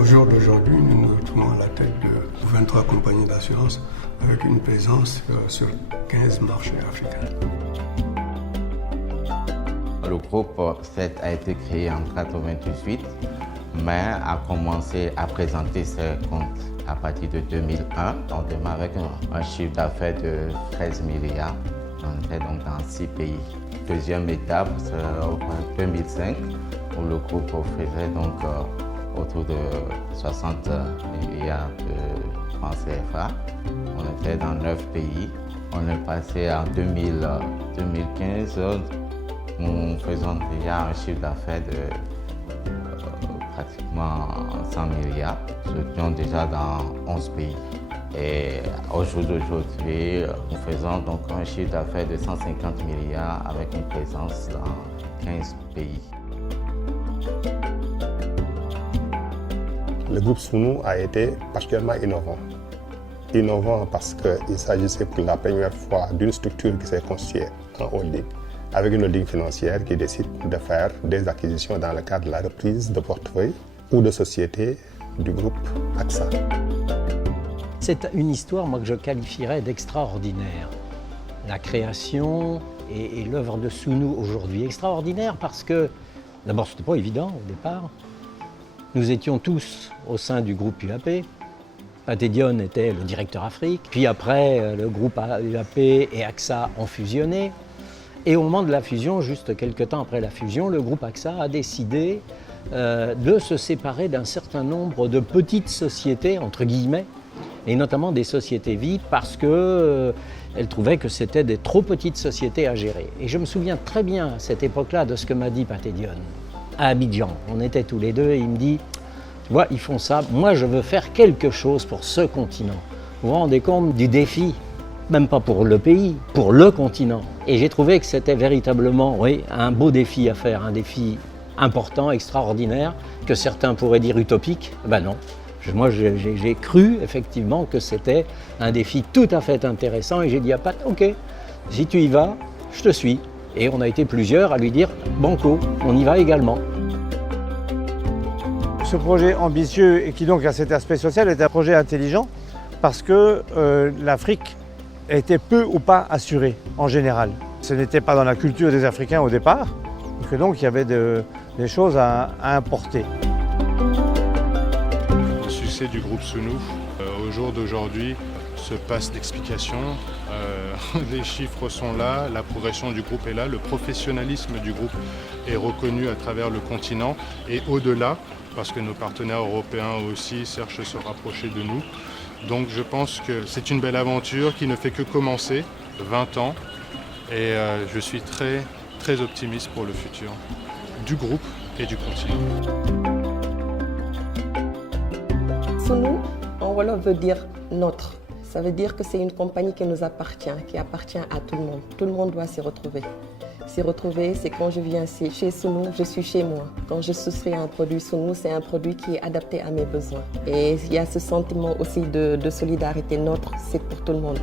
Au jour d'aujourd'hui, nous nous retrouvons à la tête de 23 compagnies d'assurance avec une présence sur 15 marchés africains. Le groupe CET a été créé en 1998, mais a commencé à présenter ses comptes à partir de 2001. On démarre avec un chiffre d'affaires de 13 milliards. On était donc dans 6 pays. Deuxième étape, c'est en 2005, où le groupe faisait donc autour de 60 milliards de francs CFA. On était dans 9 pays. On est passé en 2015, nous faisons déjà un chiffre d'affaires de pratiquement 100 milliards. Nous étions déjà dans 11 pays. Et au jour d'aujourd'hui, nous faisons donc un chiffre d'affaires de 150 milliards avec une présence dans 15 pays. Le groupe Sunu a été particulièrement innovant. Innovant parce qu'il s'agissait pour la première fois d'une structure qui s'est constituée en holding, avec une holding financière qui décide de faire des acquisitions dans le cadre de la reprise de portefeuille ou de sociétés du groupe AXA. C'est une histoire moi, que je qualifierais d'extraordinaire. La création et l'œuvre de Sunu aujourd'hui. Extraordinaire parce que, d'abord, ce n'était pas évident au départ. Nous étions tous au sein du groupe UAP. Pathé Dione était le directeur Afrique. Puis après, le groupe UAP et AXA ont fusionné. Et au moment de la fusion, juste quelques temps après la fusion, le groupe AXA a décidé de se séparer d'un certain nombre de petites sociétés, entre guillemets, et notamment des sociétés vides, parce qu'elles trouvaient que c'était des trop petites sociétés à gérer. Et je me souviens très bien à cette époque-là de ce que m'a dit Pathé Dione. À Abidjan, on était tous les deux et il me dit « Tu vois, ils font ça, moi je veux faire quelque chose pour ce continent. » Vous vous rendez compte du défi? Même pas pour le pays, pour le continent. Et j'ai trouvé que c'était véritablement, oui, un beau défi à faire, un défi important, extraordinaire, que certains pourraient dire utopique. Ben non, moi j'ai cru effectivement que c'était un défi tout à fait intéressant et j'ai dit à Pat, ok, si tu y vas, je te suis. Et on a été plusieurs à lui dire, banco, on y va également. Ce projet ambitieux et qui donc a cet aspect social est un projet intelligent parce que l'Afrique était peu ou pas assurée en général. Ce n'était pas dans la culture des Africains au départ, et que donc il y avait des choses à importer. Le succès du groupe Sunu, au jour d'aujourd'hui, se passe d'explications. Les chiffres sont là, la progression du groupe est là, le professionnalisme du groupe est reconnu à travers le continent et au-delà, parce que nos partenaires européens aussi cherchent à se rapprocher de nous. Donc je pense que c'est une belle aventure qui ne fait que commencer, 20 ans, et je suis très, très optimiste pour le futur du groupe et du continent. Sunu, en Wolof veut dire notre. Ça veut dire que c'est une compagnie qui nous appartient, qui appartient à tout le monde. Tout le monde doit s'y retrouver. S'y retrouver, c'est quand je viens chez Sunu, je suis chez moi. Quand je souscris à un produit Sunu, c'est un produit qui est adapté à mes besoins. Et il y a ce sentiment aussi de solidarité. Notre, c'est pour tout le monde.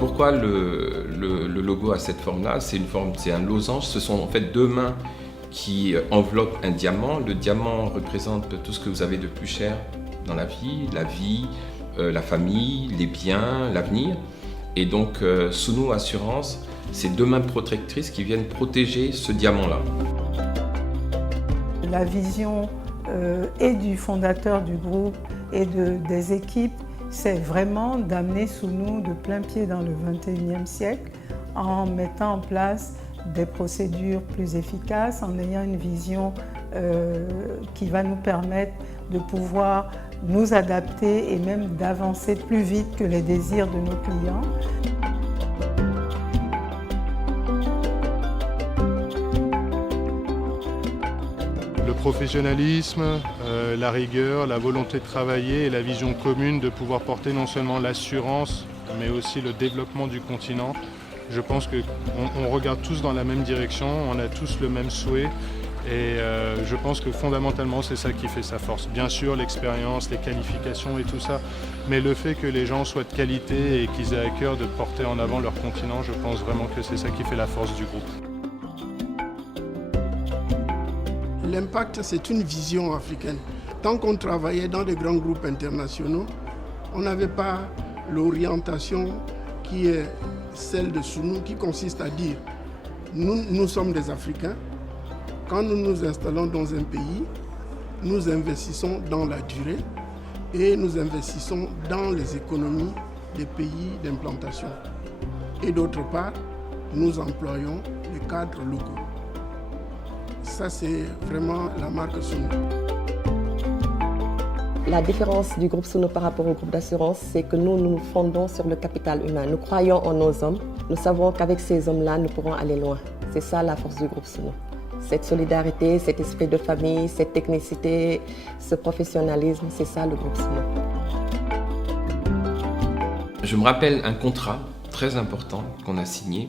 Pourquoi le logo a cette forme-là? C'est un losange. Ce sont en fait deux mains qui enveloppent un diamant. Le diamant représente tout ce que vous avez de plus cher dans la vie, la famille, les biens, l'avenir. Et donc, Sunu Assurance, c'est deux mains protectrices qui viennent protéger ce diamant-là. La vision et du fondateur du groupe et des équipes, c'est vraiment d'amener Sunu de plein pied dans le XXIe siècle en mettant en place des procédures plus efficaces, en ayant une vision qui va nous permettre de pouvoir nous adapter et même d'avancer plus vite que les désirs de nos clients. Le professionnalisme, la rigueur, la volonté de travailler et la vision commune de pouvoir porter non seulement l'assurance, mais aussi le développement du continent. Je pense qu'on regarde tous dans la même direction, on a tous le même souhait. Et je pense que fondamentalement, c'est ça qui fait sa force. Bien sûr, l'expérience, les qualifications et tout ça, mais le fait que les gens soient de qualité et qu'ils aient à cœur de porter en avant leur continent, je pense vraiment que c'est ça qui fait la force du groupe. L'impact, c'est une vision africaine. tant qu'on travaillait dans des grands groupes internationaux, on n'avait pas l'orientation qui est celle de Sounou, qui consiste à dire nous sommes des Africains. Quand nous nous installons dans un pays, nous investissons dans la durée et nous investissons dans les économies des pays d'implantation. Et d'autre part, nous employons les cadres locaux. Ça, c'est vraiment la marque Sounou. La différence du groupe Sounou par rapport au groupe d'assurance, c'est que nous nous fondons sur le capital humain. Nous croyons en nos hommes. Nous savons qu'avec ces hommes-là, nous pourrons aller loin. C'est ça la force du groupe Sounou. Cette solidarité, cet esprit de famille, cette technicité, ce professionnalisme, c'est ça le groupe Sounou. Je me rappelle un contrat très important qu'on a signé.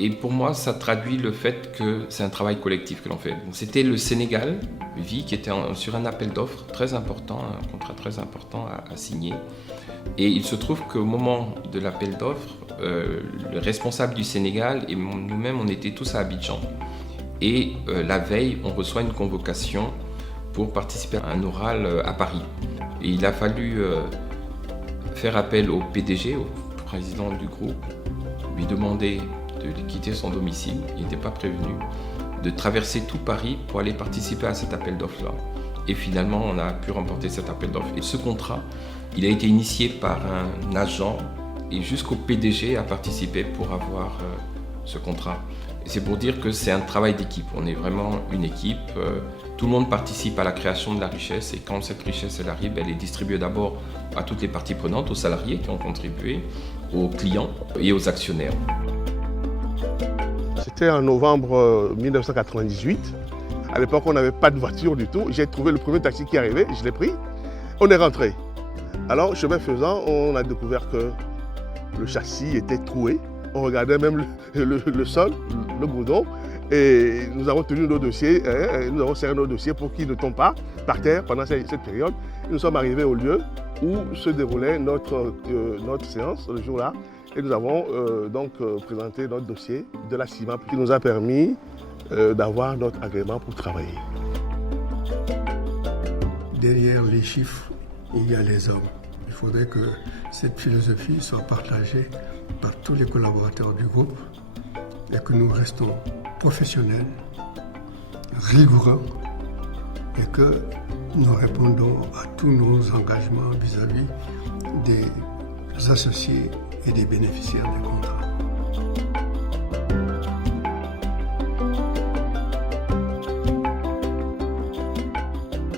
Et pour moi, ça traduit le fait que c'est un travail collectif que l'on fait. C'était le Sénégal, Vie, qui était sur un appel d'offres très important, un contrat très important à signer. Et il se trouve qu'au moment de l'appel d'offres, le responsable du Sénégal et nous-mêmes, on était tous à Abidjan. Et la veille, on reçoit une convocation pour participer à un oral à Paris. Et il a fallu faire appel au PDG, au président du groupe, lui demander de quitter son domicile, il n'était pas prévenu, de traverser tout Paris pour aller participer à cet appel d'offres-là. Et finalement, on a pu remporter cet appel d'offres. Et ce contrat, il a été initié par un agent et jusqu'au PDG a participé pour avoir ce contrat. Et c'est pour dire que c'est un travail d'équipe. On est vraiment une équipe. Tout le monde participe à la création de la richesse et quand cette richesse elle arrive, elle est distribuée d'abord à toutes les parties prenantes, aux salariés qui ont contribué, aux clients et aux actionnaires. C'était en novembre 1998. À l'époque, on n'avait pas de voiture du tout. J'ai trouvé le premier taxi qui arrivait, je l'ai pris. On est rentré. Alors, chemin faisant, on a découvert que le châssis était troué. On regardait même le sol, le goudron. Et nous avons tenu nos dossiers, nous avons serré nos dossiers pour qu'ils ne tombent pas par terre pendant cette période. Et nous sommes arrivés au lieu où se déroulait notre séance le jour-là. Et nous avons donc présenté notre dossier de la CIMA qui nous a permis d'avoir notre agrément pour travailler. Derrière les chiffres, il y a les hommes. Il faudrait que cette philosophie soit partagée par tous les collaborateurs du groupe et que nous restons professionnels, rigoureux et que nous répondons à tous nos engagements vis-à-vis des associés et des bénéficiaires des contrats.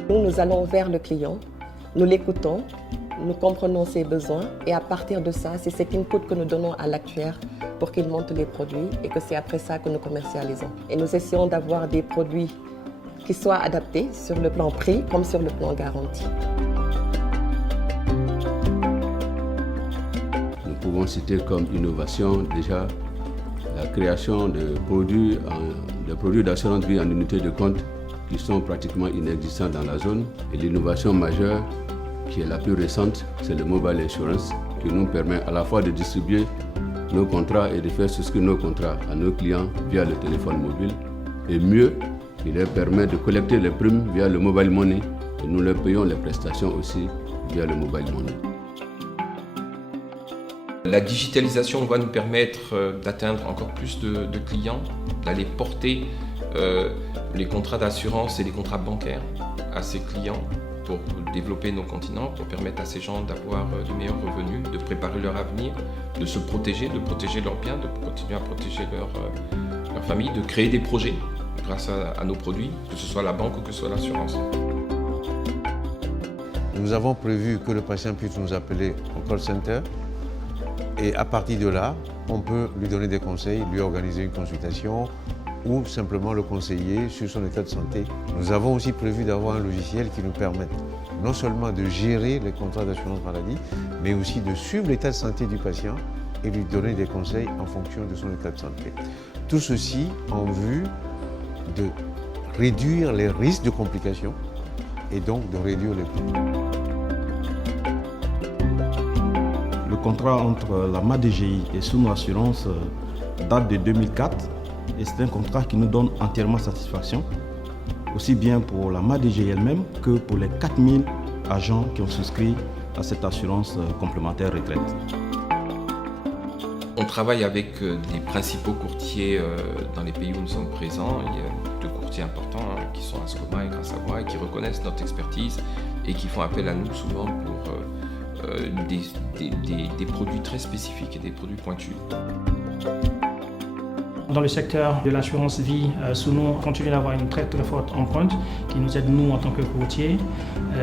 Nous allons vers le client, nous l'écoutons, nous comprenons ses besoins et à partir de ça, c'est cet input que nous donnons à l'actuaire pour qu'il monte les produits et que c'est après ça que nous commercialisons. Et nous essayons d'avoir des produits qui soient adaptés sur le plan prix comme sur le plan garantie. Nous pouvons citer comme innovation déjà la création de produits d'assurance vie en unité de compte qui sont pratiquement inexistants dans la zone. Et l'innovation majeure, qui est la plus récente, c'est le Mobile Insurance, qui nous permet à la fois de distribuer nos contrats et de faire souscrire nos contrats à nos clients via le téléphone mobile. Et mieux, il leur permet de collecter les primes via le mobile money et nous leur payons les prestations aussi via le mobile money. La digitalisation va nous permettre d'atteindre encore plus de clients, d'aller porter les contrats d'assurance et les contrats bancaires à ces clients pour développer nos continents, pour permettre à ces gens d'avoir de meilleurs revenus, de préparer leur avenir, de se protéger, de protéger leurs biens, de continuer à protéger leur famille, de créer des projets grâce à nos produits, que ce soit la banque ou que ce soit l'assurance. Nous avons prévu que le patient puisse nous appeler au call center et à partir de là, on peut lui donner des conseils, lui organiser une consultation ou simplement le conseiller sur son état de santé. Nous avons aussi prévu d'avoir un logiciel qui nous permette non seulement de gérer les contrats d'assurance maladie, mais aussi de suivre l'état de santé du patient et lui donner des conseils en fonction de son état de santé. Tout ceci en vue de réduire les risques de complications et donc de réduire les coûts. Le contrat entre la MADGI et Sounou Assurance date de 2004 et c'est un contrat qui nous donne entièrement satisfaction aussi bien pour la MADGI elle-même que pour les 4000 agents qui ont souscrit à cette assurance complémentaire retraite. On travaille avec des principaux courtiers dans les pays où nous sommes présents. Il y a deux courtiers importants qui sont Ascoma et Grâce à Moi et qui reconnaissent notre expertise et qui font appel à nous souvent pour des produits très spécifiques et des produits pointus. Dans le secteur de l'assurance vie, Suno continue d'avoir une très forte empreinte qui nous aide nous en tant que courtiers.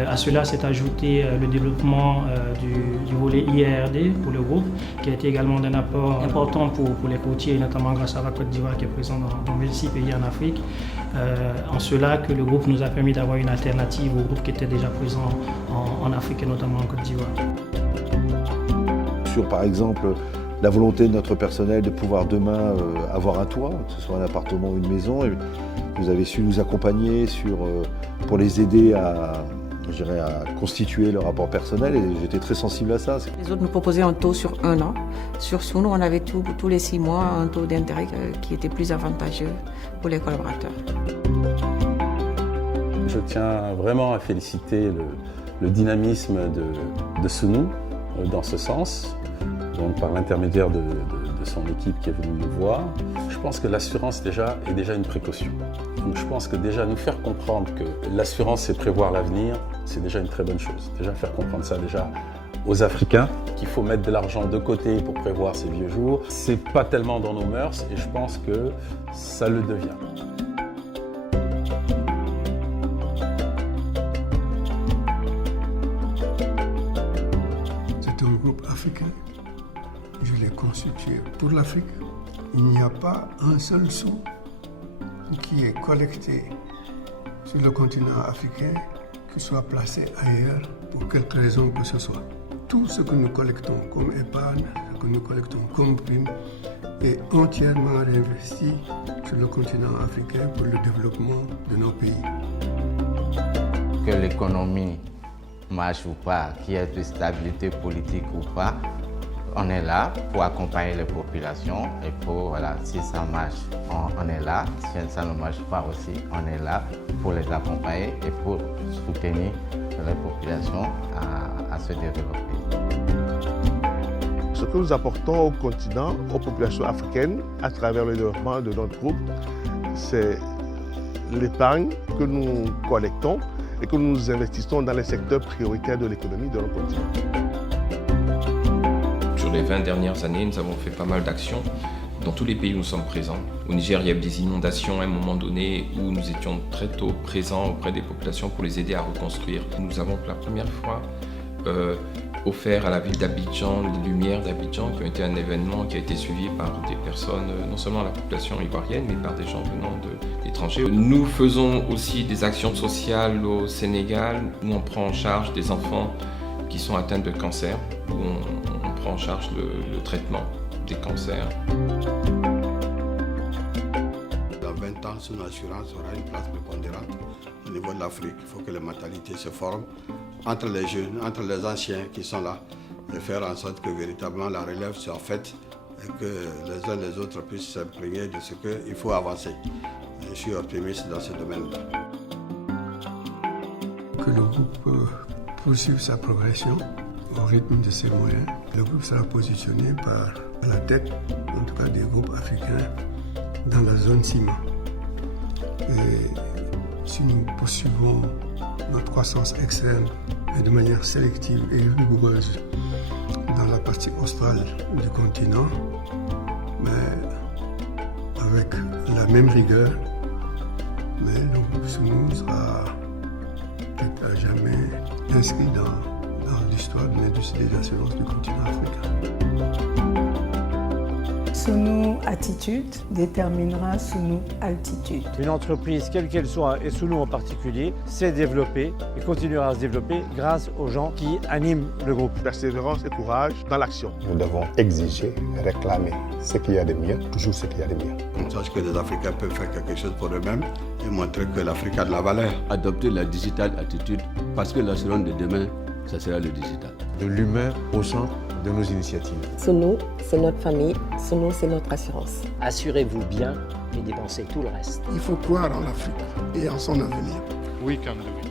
À cela s'est ajouté le développement du volet IRD pour le groupe, qui a été également d'un apport important pour les courtiers, notamment grâce à la Côte d'Ivoire qui est présente dans 26 pays en Afrique. En cela que le groupe nous a permis d'avoir une alternative au groupe qui était déjà présent en Afrique et notamment en Côte d'Ivoire. Sur par exemple la volonté de notre personnel de pouvoir demain avoir un toit, que ce soit un appartement ou une maison. Et vous avez su nous accompagner pour les aider à constituer leur rapport personnel et j'étais très sensible à ça. Les autres nous proposaient un taux sur 1 an. Sur Suno, on avait tous les 6 mois un taux d'intérêt qui était plus avantageux pour les collaborateurs. Je tiens vraiment à féliciter le dynamisme de Suno dans ce sens. Donc par l'intermédiaire de son équipe qui est venue nous voir. Je pense que l'assurance est déjà une précaution. Donc je pense que déjà nous faire comprendre que l'assurance c'est prévoir l'avenir, c'est déjà une très bonne chose. Déjà faire comprendre ça déjà aux Africains, qu'il faut mettre de l'argent de côté pour prévoir ses vieux jours. C'est pas tellement dans nos mœurs et je pense que ça le devient. C'est un groupe africain. Je l'ai constitué pour l'Afrique. Il n'y a pas un seul sou qui est collecté sur le continent africain qui soit placé ailleurs pour quelque raison que ce soit. Tout ce que nous collectons comme épargne, ce que nous collectons comme prime est entièrement réinvesti sur le continent africain pour le développement de nos pays. Que l'économie marche ou pas, qu'il y ait de stabilité politique ou pas, on est là pour accompagner les populations et pour, voilà, si ça marche, on est là. Si ça ne marche pas aussi, on est là pour les accompagner et pour soutenir les populations à se développer. Ce que nous apportons au continent, aux populations africaines, à travers le développement de notre groupe, c'est l'épargne que nous collectons et que nous investissons dans les secteurs prioritaires de l'économie de notre continent. Sur les 20 dernières années, nous avons fait pas mal d'actions dans tous les pays où nous sommes présents. Au Niger, il y a eu des inondations à un moment donné où nous étions très tôt présents auprès des populations pour les aider à reconstruire. Nous avons pour la première fois offert à la ville d'Abidjan les Lumières d'Abidjan, qui ont été un événement qui a été suivi par des personnes, non seulement la population ivoirienne, mais par des gens venant d'étrangers. Nous faisons aussi des actions sociales au Sénégal, où on prend en charge des enfants qui sont atteints de cancer, où on prend en charge le traitement des cancers. Dans 20 ans, Suno Assurance aura une place prépondérante au niveau de l'Afrique. Il faut que les mentalités se forment entre les jeunes, entre les anciens qui sont là, et faire en sorte que véritablement la relève soit faite et que les uns et les autres puissent s'imprégner de ce qu'il faut avancer. Et je suis optimiste dans ce domaine-là. Que le groupe poursuive sa progression au rythme de ses moyens. Le groupe sera positionné à la tête, en tout cas des groupes africains, dans la zone ciment. Et si nous poursuivons notre croissance externe et de manière sélective et rigoureuse dans la partie australe du continent, mais avec la même rigueur, mais le groupe Suno sera peut-être à jamais inscrit dans l'histoire de l'industrie des assurances du continent africain. Suno Attitude déterminera Suno Altitude. Une entreprise, quelle qu'elle soit, et Suno en particulier, s'est développée et continuera à se développer grâce aux gens qui animent le groupe. Persévérance et courage dans l'action. Nous devons exiger, réclamer ce qu'il y a de mieux, toujours ce qu'il y a de mieux. On sache que les Africains peuvent faire quelque chose pour eux-mêmes et montrer que l'Afrique a de la valeur. Adopter la digital attitude parce que l'assurance de demain, ça sera le digital. De l'humain au centre de nos initiatives. Sunu, c'est notre famille. Sunu, c'est notre assurance. Assurez-vous bien et dépensez tout le reste. Il faut croire en l'Afrique et en son avenir. We can do it.